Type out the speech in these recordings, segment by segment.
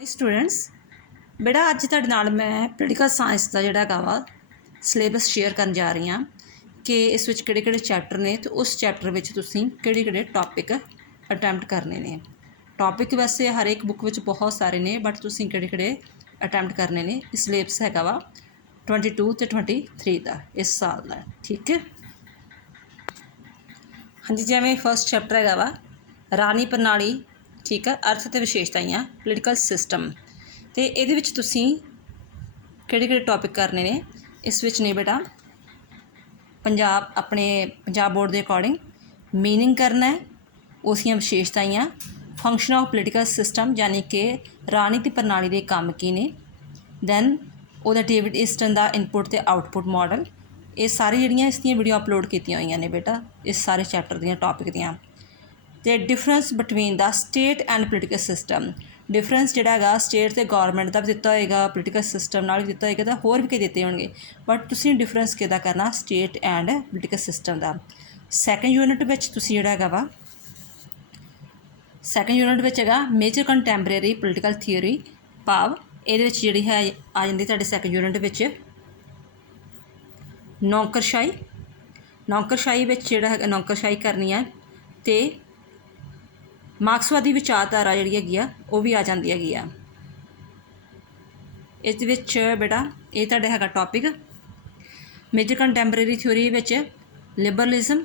Students बेटा अज तुहाडे नाल मैं पोलिटिकल साइंस का जिहड़ा हैगा वा सिलेबस शेयर करन जा रही हाँ कि इस विच किहड़े-किहड़े चैप्टर ने तो उस चैप्टर विच तुसीं किहड़े-किहड़े टॉपिक अटैम्प्ट करने ने। टॉपिक वैसे हर एक बुक विच बहुत सारे ने बट तुसीं किहड़े-किहड़े अटैम्प्ट करने ने। सिलेबस हैगा वा 22 ते 23 का इस साल का, ठीक है। हाँ जी, जिवें फर्स्ट चैप्टर हैगा वा रानी प्रणाली, ठीक है, अर्थ ते विशेषताएं पोलिटिकल सिस्टम, तो ये किहड़े-किहड़े टॉपिक करने ने। इस विच ने बेटा पंजाब अपने पंजाब बोर्ड के अकॉर्डिंग मीनिंग करना है, उसदियां विशेषताएं, फंक्शन ऑफ पोलिटिकल सिस्टम यानी कि राजनीति प्रणाली के काम की ने, दैन उहदा डेविड ईस्टन का इनपुट ते आउटपुट मॉडल। ये सारी जिहड़ियां इसदियां वीडियो अपलोड कीतियां होईयां ने बेटा इस सारे चैप्टर दियां टॉपिक दियां। ते difference between the state and political system, difference जिहड़ा हैगा स्टेट ते गौरमेंट का भी दिता होएगा, पोलिटिकल सिस्टम नाल भी दिता होएगा, तो होर भी कई दिते होणगे बट तुसीं डिफरेंस किहदा करना स्टेट एंड पोलिटिकल सिस्टम का। सैकेंड यूनिट विच तुसीं जिहड़ा हैगा वा सैकेंड यूनिट विच हैगा मेजर कंटैंपरेरी पोलिटिकल थियोरी, भाव इहदे विच जिहड़ी है आ जांदी तुहाडे सैकेंड यूनिट विच नौकरशाही। नौकरशाही विच जिहड़ा है नौकरशाही करनी है ते मार्क्सवादी विचारधारा जिहड़ी हैगी आ वो भी आ जाती हैगी आ। इस विच बेटा ये तुहाडा हैगा टॉपिक मेजर कंटैंपरेरी थ्योरी विच लिबरलिज्म,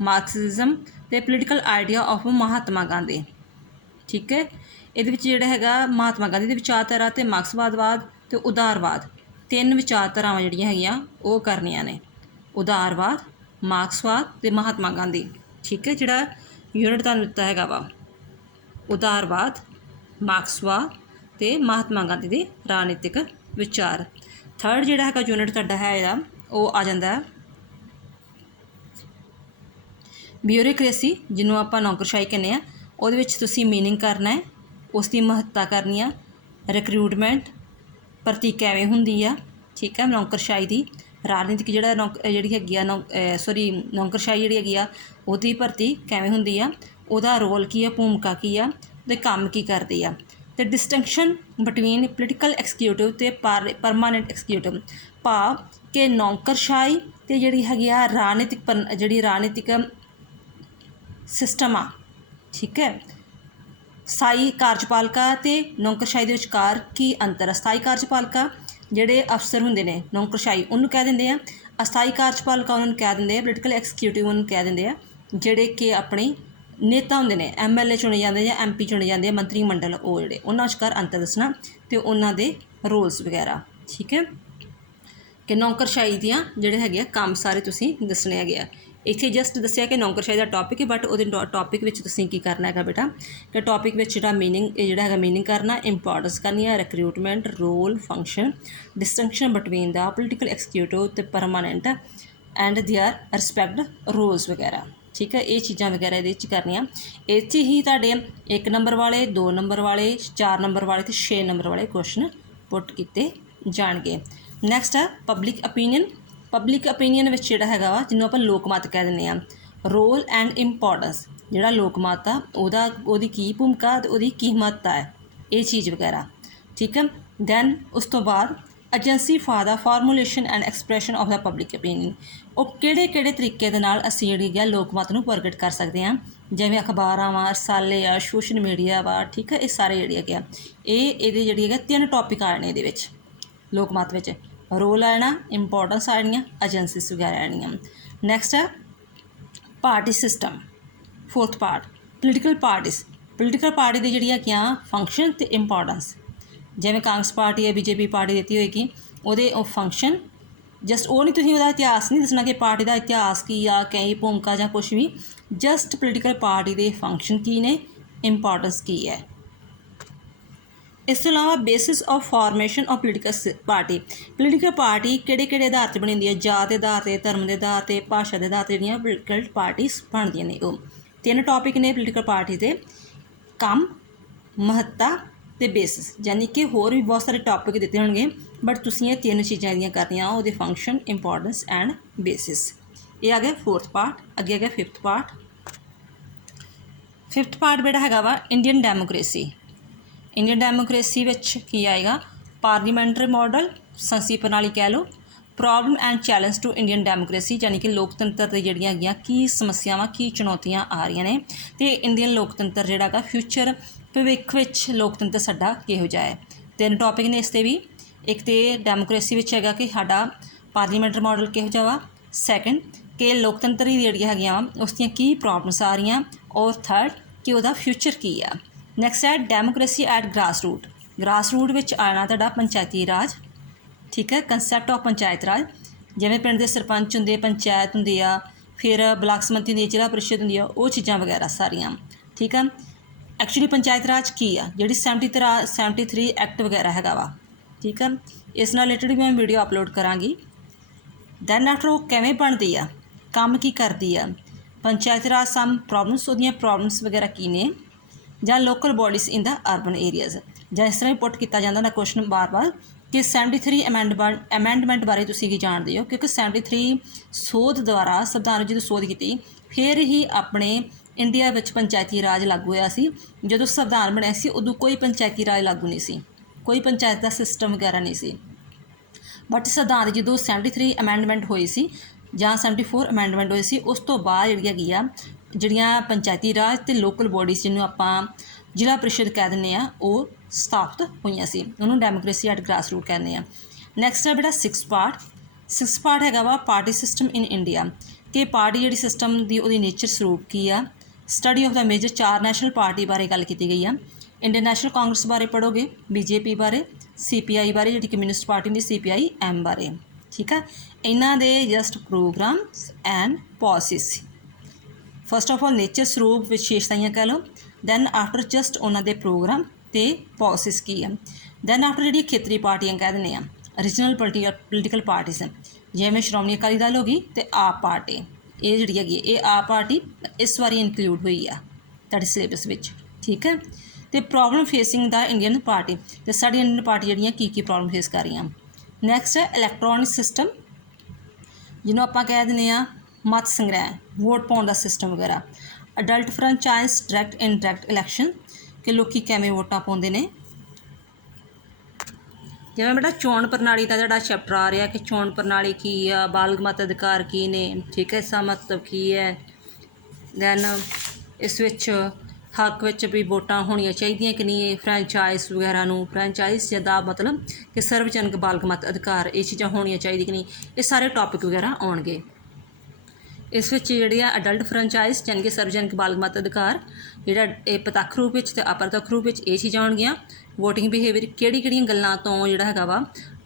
मार्क्सिज्म ते political idea of Mahatma Gandhi, ठीक है। ये जिहड़ा हैगा महात्मा गांधी की विचारधारा ते मार्क्सवादवाद ते उदारवाद तीन विचारधारावां जिहड़ियां हैगियां वो करनियां ने, उदारवाद, मार्क्सवाद ते महात्मा गांधी, ठीक है। जिहड़ा यूनिट तुहानूं दित्ता हैगा वा उदारवाद, मार्क्सवाद ते महात्मा गांधी के राजनीतिक विचार। थर्ड जिहड़ा हैगा यूनिट तुहाडा है वो आ जांदा है ब्यूरोक्रेसी, जिन्हों आपां नौकरशाही कहने आ, उहदे विच तुसीं मीनिंग करना है, उसकी महत्ता करनी है, रिक्रूटमेंट भर्ती किवें हुंदी आ, ठीक है। नौकरशाही की राजनीतिक जिहड़ी हैगी आ सॉरी नौकरशाही जिहड़ी हैगी आ उहदी भर्ती किवें हुंदी आ, उहदा रोल की है, भूमिका की आ ते काम की करदी आ। ते डिस्टिंक्शन बिटवीन पोलिटिकल एक्सक्यूटिव ते परमानेंट एक्सक्यूटिव, भाव कि नौकरशाही ते जिहड़ी हैगी आ राजनीतिक सिस्टम आ, ठीक है। स्थाई कार्यपालिका ते नौकरशाही के विचकार की अंतर। स्थाई कार्यपालिका जिहड़े अफसर हुंदे ने नौकरशाही उन्होंने कह दिंदे आ, अस्थाई कार्यपालिका उन्होंने कह दिंदे आ, पोलिटिकल एक्सक्यूटिव उन्होंने कह दिंदे आ जिहड़े कि अपने नेता होंदे ने, MLA चुने जाते या MP चुने जाते, मंत्रीमंडल वो जिहड़े उन्हां विचकार अंतर दसना ते उन्हां दे रोल्स वगैरह, ठीक है। कि नौकरशाही दियां जिहड़े हैगे काम सारे तुसीं दसने हैगे आ। इत्थे जस्ट दस्सिया कि नौकरशाही का टॉपिक है बट उहदे टॉपिक विच तुसीं की करना है बेटा कि टॉपिक विच जिहड़ा मीनिंग करना, इंपॉर्टेंस करनी है, recruitment, role, function, distinction between the political executive ते permanent and their respect roles वगैरह, ठीक है। ये चीज़ां वगैरह ये करनियां। इत्थे ही तुहाडे 1 नंबर वाले, 2 नंबर वाले, 4 नंबर वाले ते 6 नंबर वाले क्वेश्चन पुट किए जाणगे। नैक्सट है पब्लिक ओपीनियन। पब्लिक ओपीनियन विच जिहड़ा हैगा वा जिन्हों आपां लोकमत कह दिंदे आ, रोल एंड इंपॉर्टेंस, जिहड़ा लोकमत आ उहदी की भूमिका ते उहदी की महत्ता है, ये चीज़ वगैरह, ठीक है। दैन उस तो बाद agency for the formulation and expression of the public opinion, वो किहड़े तरीके दे नाल असीं जिहड़ी लोकमत नूं प्रगट कर सकते हैं, जिवें अखबारां वा, रसाले आ, सोशल मीडिया वा, ठीक है। ये सारे जिहड़े हैगे ये जिहड़ी है 3 टॉपिक आ जाने इहदे विच लोकमत विच, रोल आना, इंपॉर्टेंस आनियां, एजेंसीज वगैरह आनियां। नैक्सट है party system, fourth part political parties. Political party की जिहड़ी हैगियां फंक्शन ते इंपॉर्टेंस, जिवें कांग्रेस पार्टी है, BJP पार्टी देती होएगी उहदे फंक्शन, जस्ट वो नहीं तुसीं उहदा इतिहास नहीं दसना कि पार्टी का इतिहास की आ, कई भूमिका जां कुछ भी, जस्ट पोलिटिकल पार्टी के फंक्शन की ने, इंपॉर्टेंस की है। इस तो अलावा basis of formation of political party, political party किहड़े आधार पर बनी होंदी है, जात के आधार पर, धर्म के आधार पर, भाषा के आधार पर जिहड़ियां पोलिटिकल पार्टीज बनदियां ने। वो 3 टॉपिक ने पोलिटिकल पार्टी के काम, महत्ता ते बेसिस, यानी कि होर भी बहुत सारे टॉपिक दिते होणगे बट तुसीं ये 3 चीज़ां इहदियां करनियां, उहदे फंक्शन, इंपॉर्टेंस एंड बेसिस। ये आ गया फोर्थ पार्ट। अगे आ गया फिफ्थ पार्ट। फिफ्थ पार्ट बेटा हैगा वा इंडियन डेमोक्रेसी। इंडियन डेमोक्रेसी विच की आएगा पार्लीमेंटरी मॉडल, संसदीय प्रणाली कह लो। Problem and challenge to Indian democracy यानी कि लोकतंत्र दी जिहड़ियां हैगियां की समस्यावां की चुनौतियां आ रही ने ते इंडियन लोकतंत्र जिहड़ा हैगा फ्यूचर भविख विच लोकतंत्र साडा किहो जिहा है। 3 टॉपिक ने इस ते भी, एक तो डेमोक्रेसी विच हैगा कि साडा पार्लीमेंटरी मॉडल किहो जिहा वा, सैकेंड कि लोकतंत्र दी जिहड़ियां हैगियां उस दियां की प्रॉब्लम्स आ रही, और थर्ड कि उहदा फ्यूचर की आ। नैक्सट है democracy at grass root. Grass root विच आना तुहाडा पंचायती राज, ठीक है, कंसैप्ट ऑफ पंचायत राज, जिवें पिंड दे सरपंच हुंदे, पंचायत हुंदी आ, फिर ब्लाक समति हुंदी, जिला परिषद हुंदी आ, वो चीज़ां वगैरह सारियां, ठीक है। एक्चुअली पंचायत राज की आ जिहड़ी 73 एक्ट वगैरह हैगा वा, ठीक है। इस नाल रिलेटेड भी मैं वीडियो अपलोड करांगी। दैन आफ्टर वो किवें बनदी आ, काम की करदी आ, पंचायत राज सम प्रॉब्लम्स, उहदियां प्रॉब्लम्स वगैरह की ने, जां local bodies in the urban areas, जां इस तरह पुट किया जाता ना क्वेश्चन बार बार कि 73 अमेंडमेंट बारे तुसीं की जाणदे हो, क्योंकि 73 सोध द्वारा संविधान जो सोध की फिर ही अपने इंडिया विच पंचायती राज लागू होया सी। जदों संविधान बनिया सी उदों कोई पंचायती राज लागू नहीं सी, कोई पंचायत का सिस्टम वगैरह नहीं सी। बट संविधान जो 73 अमेंडमेंट हुई सी जां 74 अमेंडमेंट हुई सी, उस तो बाद जिहड़ी हैगी आ जिहड़ियां पंचायती राज ते लोकल बॉडीज़ जिन्होंने आपां जिला परिषद कह दिंदे आ वो स्थापित हुई सी, उन्होंने डेमोक्रेसी एट ग्रास रूट कहते हैं। नैक्सट है बेटा 6 पार्ट हैगा वा पार्टी सिस्टम इन इंडिया, कि पार्टी जिहड़ी सिस्टम दी उहदी नेचर स्वरूप की आ। Study of the major 4 national party बारे गल की गई है। इंडियन नैशनल कांग्रेस बारे पढ़ोगे, BJP बारे, CPI बारे जिहड़ी कम्यूनिस्ट पार्टी ने CPI-M बारे, ठीक है। इन्हां दे just programmes and policies, first of all nature स्वरूप विशेषताइयां कह लो, दैन आफ्टर जस्ट उन्होंने प्रोग्राम तो पॉलिसीज की है। दैन आफ्टर जी खेतरी पार्टियां कह दें रीजनल पोलीटिकल पार्टीज, जिवें श्रोमणी अकाली दल होगी तो आप पार्टी, ये जी हैगी ये आप पार्टी इस बारी इंकलूड हुई है तुहाडे सिलेबस विच, ठीक है। तो problem facing the Indian party, तो साडी इंडियन पार्टी जिहड़ियां की प्रॉब्लम फेस कर रही। नैक्सट है इलैक्ट्रॉनिक सिस्टम, जिन्हों आप कह दें मत संग्रह, वोट पाने का सिस्टम वगैरह। Adult franchise direct indirect election, कि लोग किवें वोटां पाउंदे ने। जिवें बेटा चोण प्रणाली का जिहड़ा चैप्टर आ रहा कि चोण प्रणाली की आ, बाल मत अधिकार की ने, ठीक है, इसका मतलब की है। दैन इस विच हक विच भी वोटां होणियां चाहीदियां कि नहीं, फ्रेंचाइज वगैरह नूं, फ्रेंचाइज दा मतलब कि सर्वजनक बाल मत अधिकार, ये चीज़ां होणियां चाहीदियां कि नहीं, ये सारे टॉपिक वगैरह आउणगे। इस विच जिहड़ी आ अडल्ट फ्रेंचाइज यानी कि सर्वजनक बाल मत अधिकार, जिहड़ा प्रतक्ष रूप विच ते अप्रतक्ष रूप विच ये चीज़ां आउणगियां। वोटिंग बिहेवियर किहड़ियां गल्लां तो जिहड़ा हैगा वा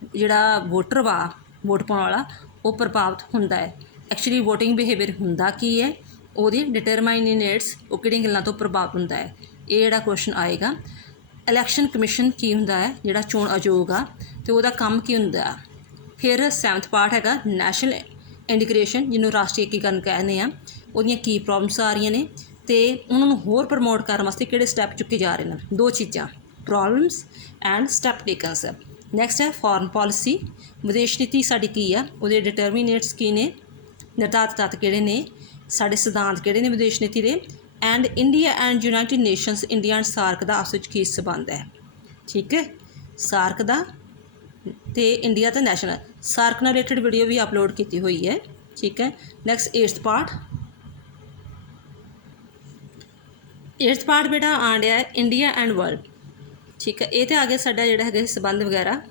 जिहड़ा वोटर वा वोट पाउण वाला वो प्रभावित हुंदा है। एक्चुअली वोटिंग बिहेवियर हुंदा की है, उहदी डिटरमाइनेट्स वो किहड़ियां गल्लां तो प्रभावित हुंदा है, ये जिहड़ा क्वेश्चन आएगा। इलैक्शन कमीशन की हुंदा है जिहड़ा चोण आयोग आ, तो उहदा काम की हुंदा। फिर 7वां पार्ट हैगा नैशनल इंटीग्रेशन, जिन्हों राष्ट्रीय एकीकरण कहते हैं, उहदियां की प्रॉब्लम्स आ रही ने तो उन्होंने होर प्रमोट करने वास्ते किहड़े स्टैप चुके जा रहे हैं। 2 चीज़ां, प्रॉब्लम्स एंड स्टैप टेकन्स। नैक्सट है फॉरन पॉलिसी, विदेश नीति साडी की है, उहदे डिटरमिनेट्स की ने, निर्धारक तत्त किहड़े ने, साडे सिद्धांत किहड़े ने विदेश नीति दे, and India and united Nations, India and SAARC का आपस में की संबंध है, ठीक है। सार्क का तो इंडिया तो नैशनल सार्क नाल रिलेटेड वीडियो भी अपलोड की हुई है, ठीक है। नैक्सट 8th पार्ट बेटा आ रहा है इंडिया एंड वर्ल्ड, ठीक है। ये तो आगे साडा जिहड़ा है संबंध वगैरह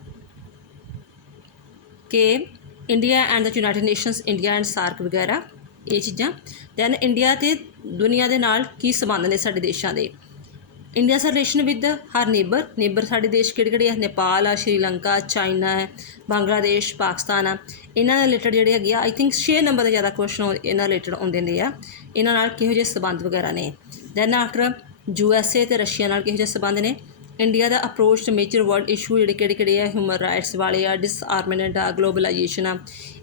कि India and the United Nations, India and SAARC वगैरह ये चीज़ां। दैन इंडिया तो दुनिया के नाल की संबंध ने साडे देशां दे। इंडिया सा रिलेशन विद हर नेबर साडे देश किहड़े है, नेपाल आ, श्रीलंका, चाइना है, बांग्लादेश, पाकिस्तान आ, इन्हां दे रिलेटेड जिहड़े हैगे आई थिंक 6 नंबर के ज़्यादा क्वेश्चन इन्हां रिलेटेड आउंदे ने आ, इन्हां नाल किहो जिहे संबंध वगैरह ने। दैन आफ्टर USA ते रशिया नाल किहो जिहे संबंध ने। इंडिया का approach to major world issue जिहड़े किहड़े आ, ह्यूमन राइट्स वाले आ, डिसआर्ममेंट आ, ग्लोबलाइजेशन आ,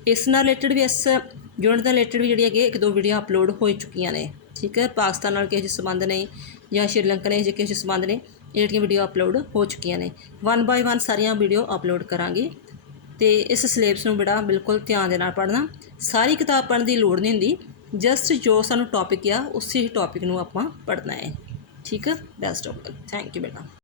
इस नाल रिलेटेड भी इस यूनिट के रिलेटेड भी जिहड़ी है 1-2 वीडियो अपलोड हो चुकियां ने, ठीक है। पाकिस्तान नाल किहो जिहे संबंध ने या श्रीलंका ने किहो जिहे संबंध ने, ये वीडियो अपलोड हो चुकियां ने। 1 बाय 1 सारियां वीडियो अपलोड करांगे। तो इस सिलेबस में बड़ा बिल्कुल ध्यान दे नाल पढ़ना, सारी किताब पढ़ने की लोड़ नहीं होंदी, जस्ट जो सानू टॉपिक आ उस टॉपिक नूं आपां पढ़ना है, ठीक है। Best of luck, thank you बेटा।